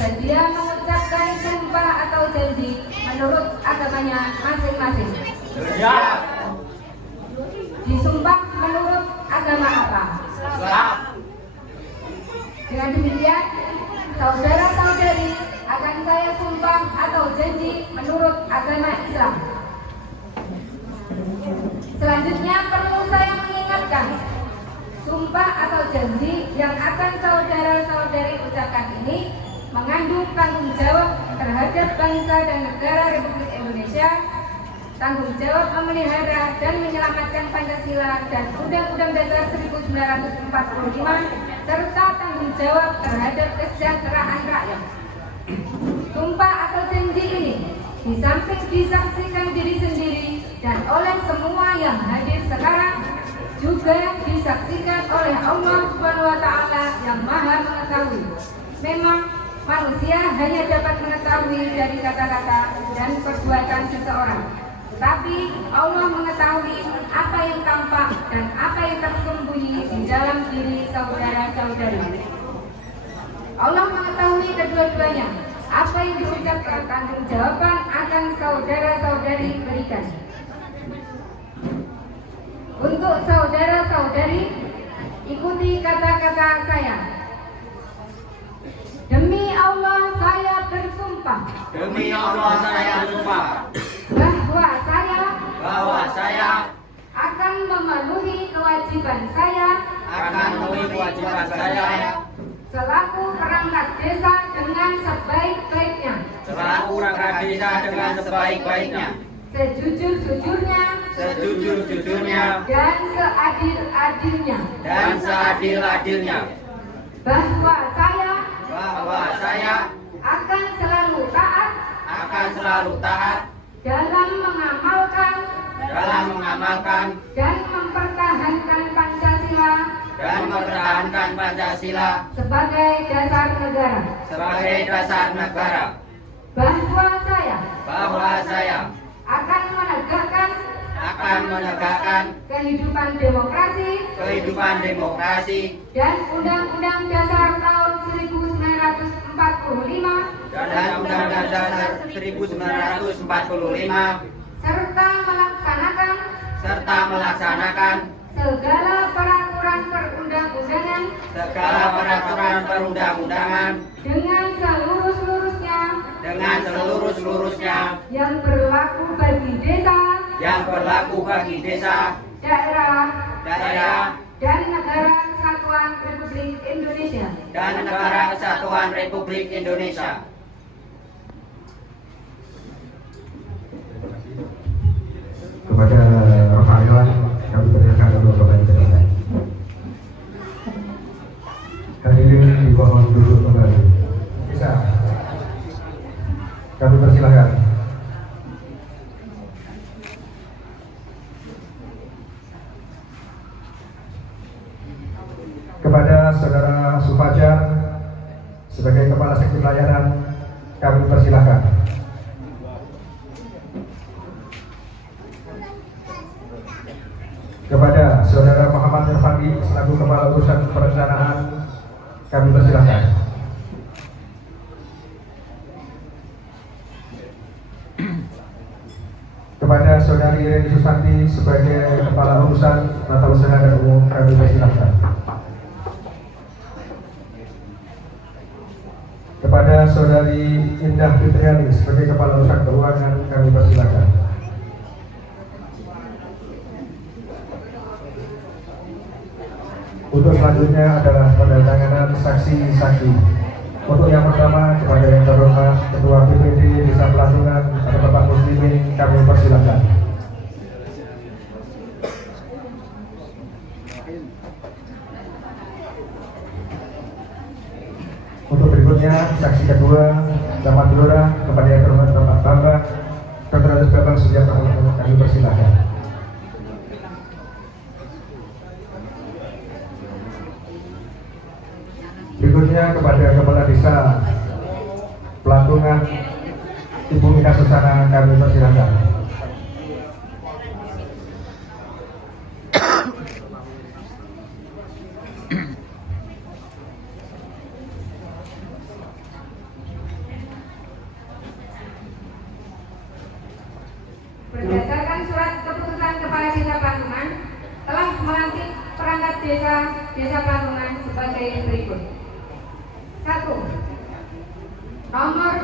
bersedia mengucapkan sumpah atau janji menurut agamanya masing-masing? Siap. Disumpah menurut agama apa? Siap. Dengan demikian, saudara-saudari, akan saya sumpah atau janji menurut agama Islam. Selanjutnya perlu saya mengingatkan, sumpah atau janji yang akan saudara-saudari ucapkan ini mengandung tanggung jawab terhadap bangsa dan negara Republik Indonesia, tanggung jawab memelihara dan menyelamatkan Pancasila dan Undang-Undang Dasar 1945, serta tanggung jawab terhadap kesejahteraan rakyat. Sumpah atau janji ini di samping disaksikan diri sendiri dan oleh semua yang hadir sekarang, juga disaksikan oleh Allah Subhanahu wa Ta'ala yang Maha Mengetahui. Memang manusia hanya dapat mengetahui dari kata-kata dan perbuatan seseorang, tetapi Allah mengetahui apa yang tampak dan apa yang tersembunyi di dalam diri saudara-saudari. Allah mengetahui kedua-duanya. Apa yang diucapkan tanggung jawaban akan saudara-saudari berikan. Untuk saudara-saudari, ikuti kata-kata saya. Demi Allah saya bersumpah. Demi Allah saya bersumpah Bahwa saya akan memenuhi kewajiban saya selaku perangkat desa dengan sebaik-baiknya. Sejujur-jujurnya dan seadil-adilnya. Bahwa saya akan selalu taat dalam mengamalkan dan mempertahankan Pancasila sebagai dasar negara. Bahwa saya akan menegakkan kehidupan demokrasi dan Undang-Undang Dasar tahun 1945 serta melaksanakan segala peraturan perundang-undangan dengan seluruh-seluruhnya yang berlaku bagi desa, daerah dan negara kesatuan Republik Indonesia. Kepada Rafael kami persilakan untuk kembali ke tempat. Hadirin dimohon duduk kembali. Bisa kami persilakan. Kepada Saudara Sufajar sebagai Kepala Seksi Pelayanan kami persilakan. Kepada Saudara Muhammad Irfandi selaku Kepala Urusan Perencanaan kami persilakan. Kepada Saudari Reni Susanti sebagai Kepala Urusan Tata Usaha dan Umum kami persilakan. Kepada Saudari Indah Fitriani sebagai Kepala Urusan Keuangan kami persilakan. Untuk selanjutnya adalah penandatanganan saksi-saksi. Untuk yang pertama kepada yang terhormat Ketua PPD Desa Pelantungan atau Bapak Muslimin kami persilakan. Untuk berikutnya saksi kedua Camat Blora kepada yang terhormat Bapak Bambang Dr. Andes Bambang Sudiarto kami persilakan. Berikutnya kepada Kepala Desa Pelantungan Ibu Mina Susana kami persilakan. berdasarkan surat keputusan Kepala Desa Pelantungan telah melantik perangkat desa Pelantungan sebagai berikut. 1. Nomor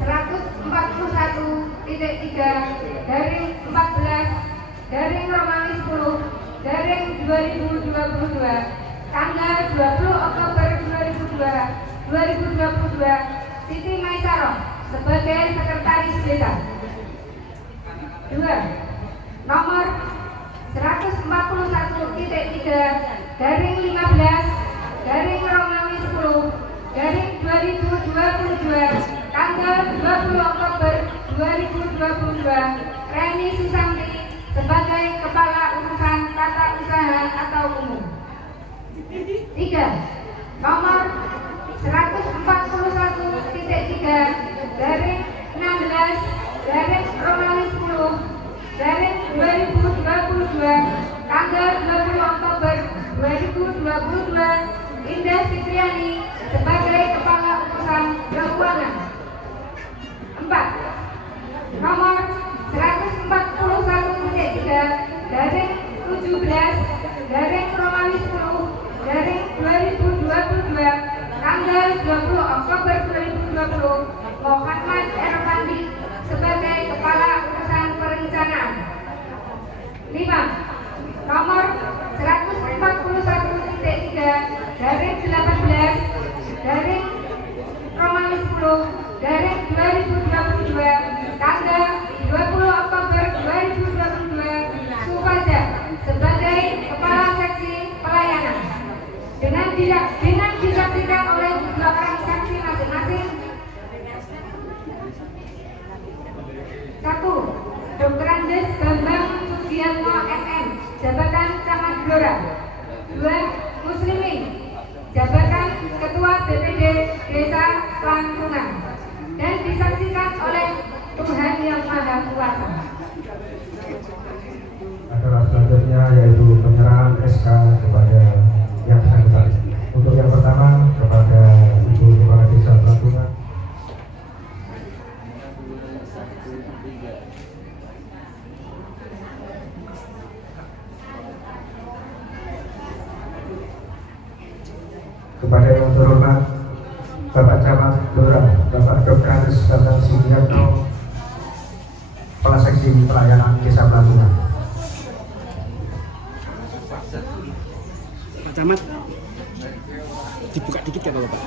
141.13/14/Romawi 10/2022 tanggal 20 Oktober 2022 Siti Maisaroh sebagai sekretaris desa. 2. Nomor 141.3/15/Romawi 10/2022 tanggal 20 Oktober 2022 Reni Susanti sebagai Kepala Urusan Tata Usaha atau Umum. 3. Nomor 141.3/16/Romawi 10/2022 tanggal 20 Oktober 2022 Indah Fitriani sebagai Kepala Urusan Keuangan. 4. Nomor 141.3/17/Romawi 10/2022 tanggal 20 Oktober 2020 Muhammad Erfandi sebagai Kepala Urusan Perencanaan. 5. Nomor 141.3/18/Romawi 10/2022 tanggal 20 Oktober 2022 Sufaja sebagai Kepala Seksi Pelayanan dengan disaksikan oleh 2 orang saksi masing-masing. 1. Dr. Andes Bambang Sugianto MM jabatan Camat Blora. 2. Muslimin jabatan Ketua BPD Desa Pelantungan dan disaksikan oleh Tuhan Yang Maha Kuasa. Acara selanjutnya yaitu penyerahan SK kepada yang bersangkutan. Untuk yang pertama kepada Ibu Kepala Desa Pelantungan. Kepada yang terhormat Bapak Camat Blora, Bapak Dr. Andes Bambang Sugianto, Kepala Seksi Pelayanan Desa Pelantungan. Pak Camat, dibuka dikit ya Bapak?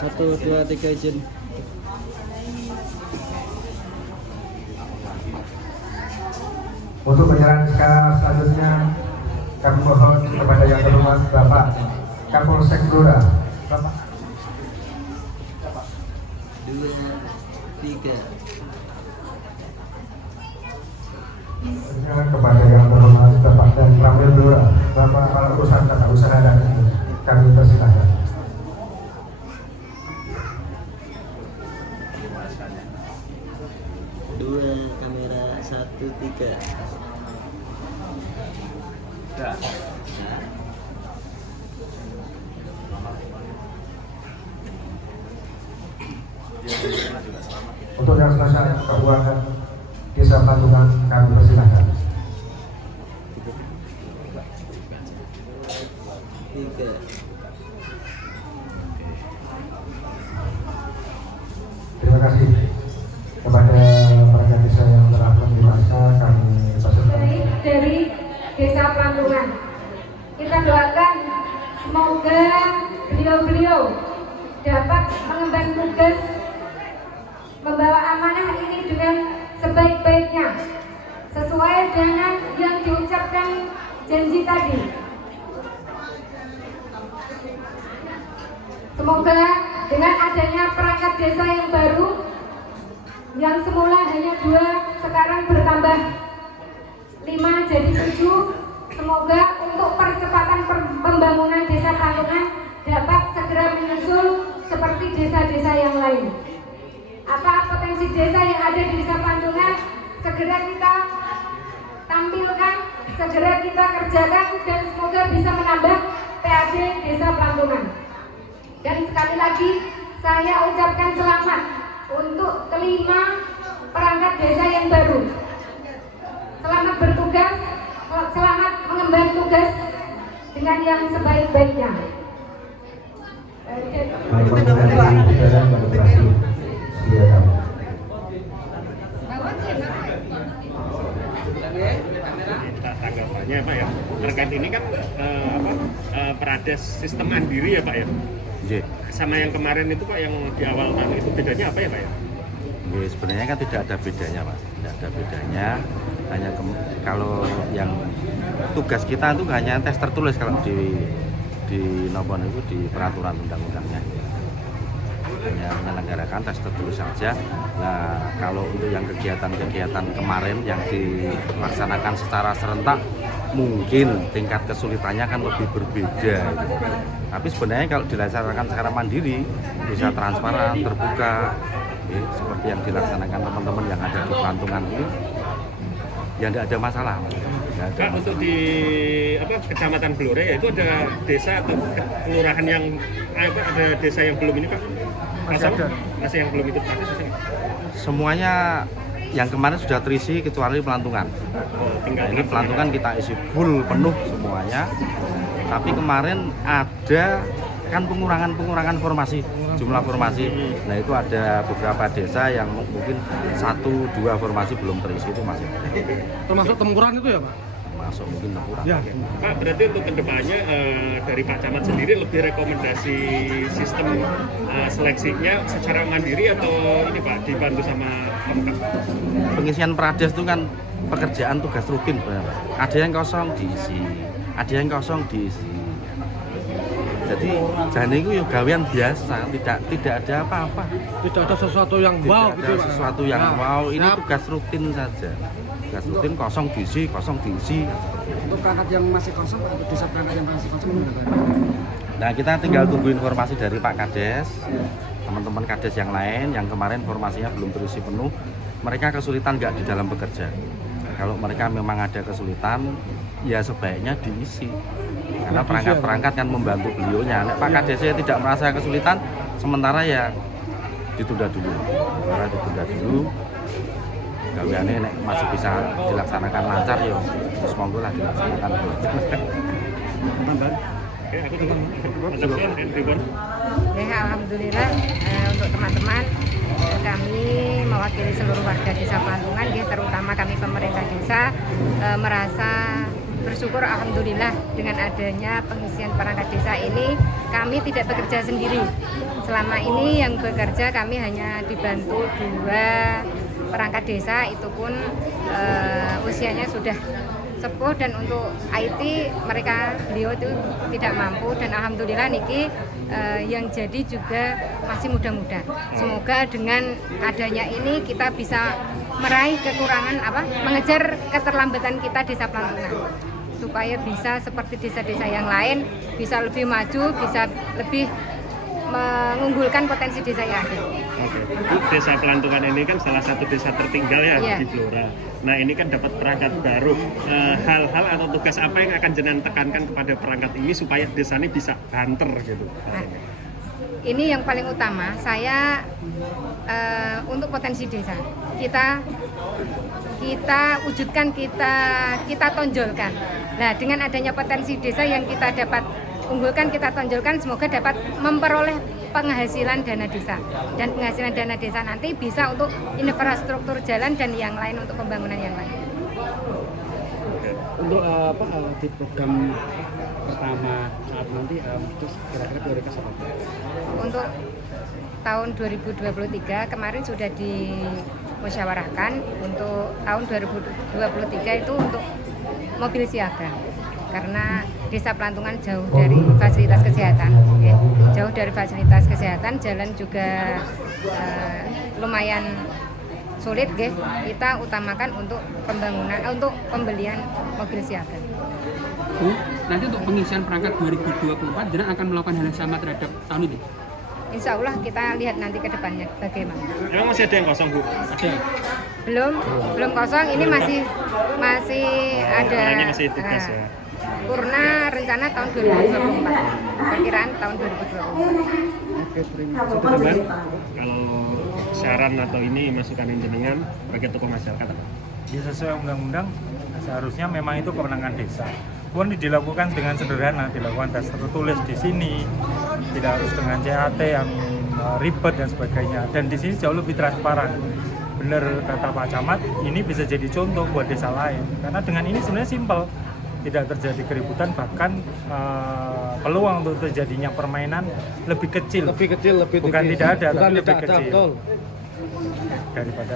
1, 2, 3 izin. Untuk penyerahan skala selanjutnya kami mohon kepada yang terhormat Bapak Kapolsek Blora, Bapak 2, 3. kepada yang terhormat Bapak dan Pramil Blora, Bapak Kepala Urusan Tata Usaha dan Umum, kami persilakan. Dua, kamera 1, 3. Untuk yang selesai keuangan Desa Pelantungan kami persilakan. 3. Terima kasih kepada perangkat desa yang telah menerima kami persilakan. Dari Desa Pelantungan kita doakan semoga beliau-beliau dapat mengemban tugas membawa amanah ini dengan sebaik-baiknya sesuai dengan yang diucapkan janji tadi. Semoga dengan adanya perangkat desa yang baru yang semula hanya 2 sekarang bertambah 5 jadi 7, semoga untuk percepatan pembangunan Desa Pelantungan dapat segera menyusul seperti desa-desa yang lain. Apa potensi desa yang ada di Desa Pelantungan segera kita tampilkan, segera kita kerjakan, dan semoga bisa menambah PAD Desa Pelantungan. Dan sekali lagi saya ucapkan selamat untuk kelima perangkat desa yang baru. Selamat bertugas, selamat mengemban tugas dengan yang sebaik-baiknya. Tanggapannya Pak ya, terkait ini kan Perades sistem mandiri ya Pak ya. Sama yang kemarin itu Pak, yang di awal tahun itu bedanya apa ya Pak ya? Sebenarnya kan tidak ada bedanya Pak, tidak ada bedanya. Hanya kalau yang tugas kita itu hanya tes tertulis kalau di nomor itu di peraturan undang-undangnya. Hanya menyelenggarakan tes tertulis saja. Nah, kalau untuk yang kegiatan-kegiatan kemarin yang dilaksanakan secara serentak, mungkin tingkat kesulitannya kan lebih berbeda. Tapi sebenarnya kalau dilaksanakan secara mandiri, bisa transparan, terbuka, ya, seperti yang dilaksanakan teman-teman yang ada di Pelantungan ini, ya tidak ada masalah. Pak, untuk di Kecamatan Blora ya, itu ada desa atau kelurahan yang ada desa yang belum ini Pak? Masih yang belum itu Pak? Semuanya yang kemarin sudah terisi kecuali Pelantungan. Nah, ini Pelantungan kita isi full penuh semuanya. Tapi kemarin ada kan pengurangan formasi, jumlah formasi. Nah, itu ada beberapa desa yang mungkin 1-2 formasi belum terisi, itu masih ada. Termasuk tempuran itu ya Pak? Masuk mungkin tempuran. Ya. Pak, berarti untuk kedepannya dari Pak Camat sendiri lebih rekomendasi sistem seleksinya secara mandiri atau ini Pak dibantu sama Pemkab? Pengisian Perades itu kan pekerjaan tugas rutin sebenarnya Pak. Ada yang kosong diisi, ada yang kosong diisi. Jadi jane itu ya gawean biasa, tidak ada apa-apa. Tidak ada sesuatu yang wow Tidak gitu ada Pak. sesuatu yang Nah, wow, ini nah, tugas rutin saja. Tugas rutin kosong diisi. Untuk perangkat yang masih kosong, untuk desa perangkat yang masih kosong berapa? Nah, kita tinggal tunggu informasi dari Pak Kades, teman-teman Kades yang lain yang kemarin informasinya belum terisi penuh. Mereka kesulitan nggak di dalam bekerja. Kalau mereka memang ada kesulitan, ya sebaiknya diisi. Karena perangkat-perangkat kan membantu beliaunya. Pak Kades tidak merasa kesulitan, sementara ya ditunda dulu. Gaweane nek masih bisa dilaksanakan lancar ya monggo lah dilaksanakan. Oke, aku tunggu. Mantap, Ya, alhamdulillah untuk teman-teman kami mewakili seluruh warga desa Pelantungan, ya, terutama kami pemerintah desa merasa bersyukur alhamdulillah dengan adanya pengisian perangkat desa ini kami tidak bekerja sendiri. Selama ini yang bekerja kami hanya dibantu 2 perangkat desa, itu pun usianya sudah sepuh dan untuk IT beliau itu tidak mampu, dan alhamdulillah niki yang jadi juga masih muda-muda. Semoga dengan adanya ini kita bisa meraih kekurangan mengejar keterlambatan kita desa Pelantungan supaya bisa seperti desa-desa yang lain, bisa lebih maju, bisa lebih mengunggulkan potensi desa yang ada. Oke. Desa Pelantungan ini kan salah satu desa tertinggal ya di Blora. Nah, ini kan dapat perangkat baru. Hal-hal atau tugas apa yang akan jenengan tekankan kepada perangkat ini supaya desa ini bisa banter gitu? Nah, ini yang paling utama saya untuk potensi desa kita wujudkan, kita tonjolkan. Nah, dengan adanya potensi desa yang kita dapat unggulkan, kita tonjolkan, semoga dapat memperoleh penghasilan dana desa, dan penghasilan dana desa nanti bisa untuk infrastruktur jalan dan yang lain, untuk pembangunan yang lain. Untuk di program pertama saat nanti terus kira-kira prioritas apa? Untuk tahun 2023 kemarin sudah dimusyawarahkan, untuk tahun 2023 itu untuk mobil siaga. Karena desa Pelantungan jauh dari fasilitas kesehatan, ya. Jauh dari fasilitas kesehatan, jalan juga lumayan sulit, ya. Kita utamakan untuk pembelian mobil siaga. Bu, nanti untuk pengisian perangkat 2024 jenengan akan melakukan hal yang sama terhadap tahun ini? Insya Allah kita lihat nanti ke depannya bagaimana. Emang masih ada yang kosong Bu? Ada. Belum kosong, ini masih ada. Ini masih tugas ya. Purna rencana tahun 2024, perkiraan tahun 2024. Itu Bang, kalau saran atau ini masukan yang jenengan bagi tokoh masyarakat apa? Ya, sesuai undang-undang seharusnya memang itu kewenangan desa. Pun dilakukan dengan sederhana, dilakukan tes tertulis di sini, tidak harus dengan CAT yang ribet dan sebagainya. Dan di sini jauh lebih transparan. Benar kata Pak Camat, ini bisa jadi contoh buat desa lain. Karena dengan ini sebenarnya simpel, tidak terjadi keributan, bahkan peluang untuk terjadinya permainan lebih kecil. lebih Bukan tinggi. tidak ada, Bukan tapi lebih tidak ada, kecil betul. daripada.